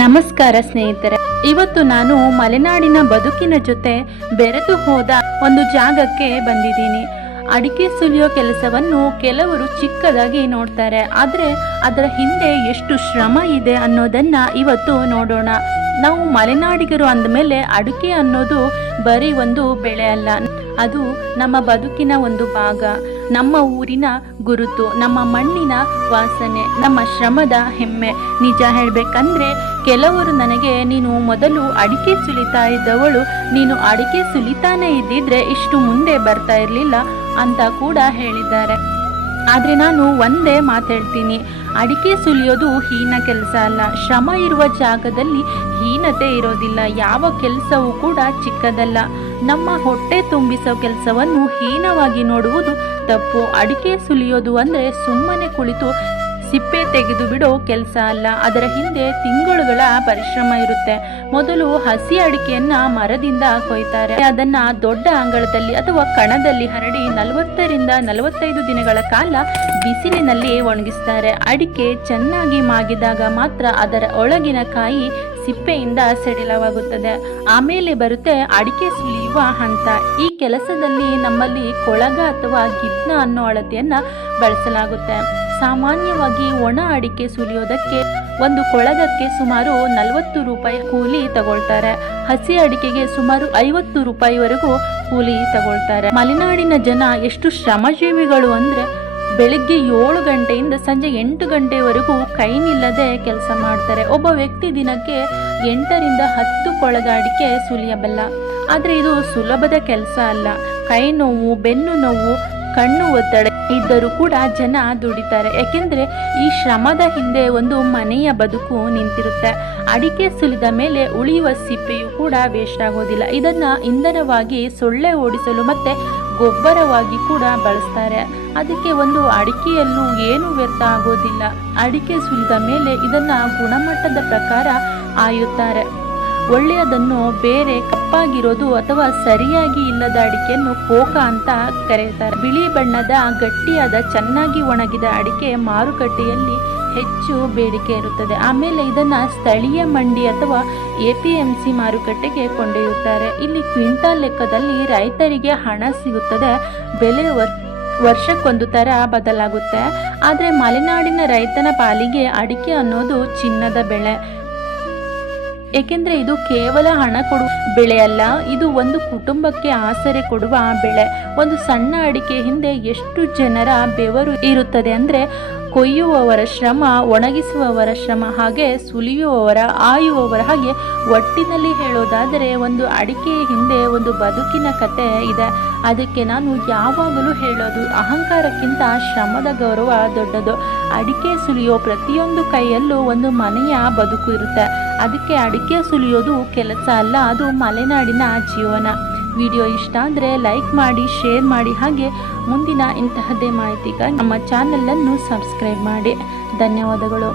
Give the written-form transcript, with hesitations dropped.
ನಮಸ್ಕಾರ ಸ್ನೇಹಿತರೆ, ಇವತ್ತು ನಾನು ಮಲೆನಾಡಿನ ಬದುಕಿನ ಜೊತೆ ಬೆರೆತು ಹೋದ ಒಂದು ಜಾಗಕ್ಕೆ ಬಂದಿದ್ದೀನಿ. ಅಡಿಕೆ ಸುಲಿಯೋ ಕೆಲಸವನ್ನು ಕೆಲವರು ಚಿಕ್ಕದಾಗಿ ನೋಡ್ತಾರೆ, ಆದರೆ ಅದರ ಹಿಂದೆ ಎಷ್ಟು ಶ್ರಮ ಇದೆ ಅನ್ನೋದನ್ನ ಇವತ್ತು ನೋಡೋಣ. ನಾವು ಮಲೆನಾಡಿಗರು ಅಂದಮೇಲೆ ಅಡಿಕೆ ಅನ್ನೋದು ಬರೀ ಒಂದು ಬೆಳೆ ಅಲ್ಲ, ಅದು ನಮ್ಮ ಬದುಕಿನ ಒಂದು ಭಾಗ, ನಮ್ಮ ಊರಿನ ಗುರುತು, ನಮ್ಮ ಮಣ್ಣಿನ ವಾಸನೆ, ನಮ್ಮ ಶ್ರಮದ ಹೆಮ್ಮೆ. ನಿಜ ಹೇಳಬೇಕಂದ್ರೆ ಕೆಲವರು ನನಗೆ, ನೀನು ಮೊದಲು ಅಡಿಕೆ ಸುಲಿತಾ ಇದ್ದವಳು, ನೀನು ಅಡಿಕೆ ಸುಲಿತಾನೆ ಇದ್ದಿದ್ರೆ ಇಷ್ಟು ಮುಂದೆ ಬರ್ತಾ ಇರಲಿಲ್ಲ ಅಂತ ಕೂಡ ಹೇಳಿದ್ದಾರೆ. ಆದರೆ ನಾನು ಒಂದೇ ಮಾತೇಳ್ತೀನಿ, ಅಡಿಕೆ ಸುಲಿಯೋದು ಹೀನ ಕೆಲಸ ಅಲ್ಲ. ಶ್ರಮ ಇರುವ ಜಾಗದಲ್ಲಿ ಹೀನತೆ ಇರೋದಿಲ್ಲ. ಯಾವ ಕೆಲಸವೂ ಕೂಡ ಚಿಕ್ಕದಲ್ಲ. ನಮ್ಮ ಹೊಟ್ಟೆ ತುಂಬಿಸೋ ಕೆಲಸವನ್ನು ಹೀನವಾಗಿ ನೋಡುವುದು ತಪ್ಪು. ಅಡಿಕೆ ಸುಲಿಯೋದು ಅಂದರೆ ಸುಮ್ಮನೆ ಕುಳಿತು ಸಿಪ್ಪೆ ತೆಗೆದು ಬಿಡೋ ಕೆಲಸ ಅಲ್ಲ. ಅದರ ಹಿಂದೆ ತಿಂಗಳುಗಳ ಪರಿಶ್ರಮ ಇರುತ್ತೆ. ಮೊದಲು ಹಸಿ ಅಡಿಕೆಯನ್ನ ಮರದಿಂದ ಕೊಯ್ತಾರೆ. ಅದನ್ನ ದೊಡ್ಡ ಅಂಗಳದಲ್ಲಿ ಅಥವಾ ಕಣದಲ್ಲಿ ಹರಡಿ 40ರಿಂದ 45 ದಿನಗಳ ಕಾಲ ಬಿಸಿಲಿನಲ್ಲಿ ಒಣಗಿಸ್ತಾರೆ. ಅಡಿಕೆ ಚೆನ್ನಾಗಿ ಮಾಗಿದಾಗ ಮಾತ್ರ ಅದರ ಒಳಗಿನ ಕಾಯಿ ಸಿಪ್ಪೆಯಿಂದ ಸಡಿಲವಾಗುತ್ತದೆ. ಆಮೇಲೆ ಬರುತ್ತೆ ಅಡಿಕೆ ಸುಲಿಯುವ ಹಂತ. ಈ ಕೆಲಸದಲ್ಲಿ ನಮ್ಮಲ್ಲಿ ಕೊಳಗ ಅಥವಾ ಗಿದ್ನ ಅನ್ನೋ ಅಳತೆಯನ್ನ ಬಳಸಲಾಗುತ್ತೆ. ಸಾಮಾನ್ಯವಾಗಿ ಒಣ ಅಡಿಕೆ ಸುಲಿಯೋದಕ್ಕೆ ಒಂದು ಕೊಳಗಕ್ಕೆ ಸುಮಾರು 40 ರೂಪಾಯಿ ಕೂಲಿ ತಗೊಳ್ತಾರೆ. ಹಸಿ ಅಡಿಕೆಗೆ ಸುಮಾರು 50 ರೂಪಾಯಿವರೆಗೂ ಕೂಲಿ ತಗೊಳ್ತಾರೆ. ಮಲೆನಾಡಿನ ಜನ ಎಷ್ಟು ಶ್ರಮಜೀವಿಗಳು ಅಂದ್ರೆ ಬೆಳಿಗ್ಗೆ 7 ಗಂಟೆಯಿಂದ ಸಂಜೆ 8 ಗಂಟೆವರೆಗೂ ಕೈ ನಿಲ್ಲದೆ ಕೆಲಸ ಮಾಡ್ತಾರೆ. ಒಬ್ಬ ವ್ಯಕ್ತಿ ದಿನಕ್ಕೆ 8ರಿಂದ 10 ಕೊಳಗ ಅಡಿಕೆ ಸುಲಿಯಬಲ್ಲ. ಆದರೆ ಇದು ಸುಲಭದ ಕೆಲಸ ಅಲ್ಲ. ಕೈ ನೋವು, ಬೆನ್ನು ನೋವು, ಕಣ್ಣು ಒತ್ತಡ ಇದ್ದರೂ ಕೂಡ ಜನ ದುಡಿತಾರೆ. ಯಾಕೆಂದ್ರೆ ಈ ಶ್ರಮದ ಹಿಂದೆ ಒಂದು ಮನೆಯ ಬದುಕು ನಿಂತಿರುತ್ತೆ. ಅಡಿಕೆ ಸುಲಿದ ಮೇಲೆ ಉಳಿಯುವ ಸಿಪ್ಪೆಯು ಕೂಡ ವೇಸ್ಟ್ ಆಗೋದಿಲ್ಲ. ಇದನ್ನ ಇಂಧನವಾಗಿ ಸೊಳ್ಳೆ ಓಡಿಸಲು ಮತ್ತೆ ಗೊಬ್ಬರವಾಗಿ ಕೂಡ ಬಳಸ್ತಾರೆ. ಅದಕ್ಕೆ ಒಂದು ಅಡಿಕೆಯಲ್ಲೂ ಏನು ವ್ಯರ್ಥ ಆಗೋದಿಲ್ಲ. ಅಡಿಕೆ ಸುಲಿದ ಮೇಲೆ ಇದನ್ನ ಗುಣಮಟ್ಟದ ಪ್ರಕಾರ ಆಯುತ್ತಾರೆ. ಒಳ್ಳೆಯದನ್ನು ಬೇರೆ, ಕಪ್ಪಾಗಿರೋದು ಅಥವಾ ಸರಿಯಾಗಿ ಇಲ್ಲದ ಅಡಿಕೆಯನ್ನು ಕೋಕ ಅಂತ ಕರೆಯುತ್ತಾರೆ. ಬಿಳಿ ಬಣ್ಣದ ಗಟ್ಟಿಯಾದ ಚೆನ್ನಾಗಿ ಒಣಗಿದ ಅಡಿಕೆ ಮಾರುಕಟ್ಟೆಯಲ್ಲಿ ಹೆಚ್ಚು ಬೇಡಿಕೆ ಇರುತ್ತದೆ. ಆಮೇಲೆ ಇದನ್ನ ಸ್ಥಳೀಯ ಮಂಡಿ ಅಥವಾ APMC ಮಾರುಕಟ್ಟೆಗೆ ಕೊಂಡೊಯ್ಯುತ್ತಾರೆ. ಇಲ್ಲಿ ಕ್ವಿಂಟಾಲ್ ಲೆಕ್ಕದಲ್ಲಿ ರೈತರಿಗೆ ಹಣ ಸಿಗುತ್ತದೆ. ಬೆಲೆ ವರ್ಷಕ್ಕೊಂದು ಥರ ಬದಲಾಗುತ್ತೆ. ಆದರೆ ಮಲೆನಾಡಿನ ರೈತನ ಪಾಲಿಗೆ ಅಡಿಕೆ ಅನ್ನೋದು ಚಿನ್ನದ ಬೆಳೆ. ಏಕೆಂದರೆ ಇದು ಕೇವಲ ಹಣ ಕೊಡುವ ಬೆಳೆ ಅಲ್ಲ, ಇದು ಒಂದು ಕುಟುಂಬಕ್ಕೆ ಆಸರೆ ಕೊಡುವ ಬೆಳೆ. ಒಂದು ಸಣ್ಣ ಅಡಿಕೆ ಹಿಂದೆ ಎಷ್ಟು ಜನರ ಬೆವರು ಇರುತ್ತದೆ ಅಂದರೆ ಕೊಯ್ಯುವವರ ಶ್ರಮ, ಒಣಗಿಸುವವರ ಶ್ರಮ, ಹಾಗೆ ಸುಲಿಯುವವರ, ಆಯುವವರ, ಹಾಗೆ ಒಟ್ಟಿನಲ್ಲಿ ಹೇಳೋದಾದರೆ ಒಂದು ಅಡಿಕೆಯ ಹಿಂದೆ ಒಂದು ಬದುಕಿನ ಕತೆ ಇದೆ. ಅದಕ್ಕೆ ನಾನು ಯಾವಾಗಲೂ ಹೇಳೋದು, ಅಹಂಕಾರಕ್ಕಿಂತ ಶ್ರಮದ ಗೌರವ ದೊಡ್ಡದು. ಅಡಿಕೆ ಸುಲಿಯೋ ಪ್ರತಿಯೊಂದು ಕೈಯಲ್ಲೂ ಒಂದು ಮನೆಯ ಬದುಕು ಇರುತ್ತೆ. ಅದಕ್ಕೆ ಅಡಿಕೆ ಸುಲಿಯೋದು ಕೆಲಸ ಅಲ್ಲ, ಅದು ಮಲೆನಾಡಿನ ಜೀವನ. ವಿಡಿಯೋ ಇಷ್ಟ ಆದರೆ ಲೈಕ್ ಮಾಡಿ, ಶೇರ್ ಮಾಡಿ, ಹಾಗೆ ಮುಂದಿನ ಇಂತಹದ್ದೇ ಮಾಹಿತಿಗಾಗಿ ನಮ್ಮ ಚಾನಲನ್ನು ಸಬ್ಸ್ಕ್ರೈಬ್ ಮಾಡಿ. ಧನ್ಯವಾದಗಳು.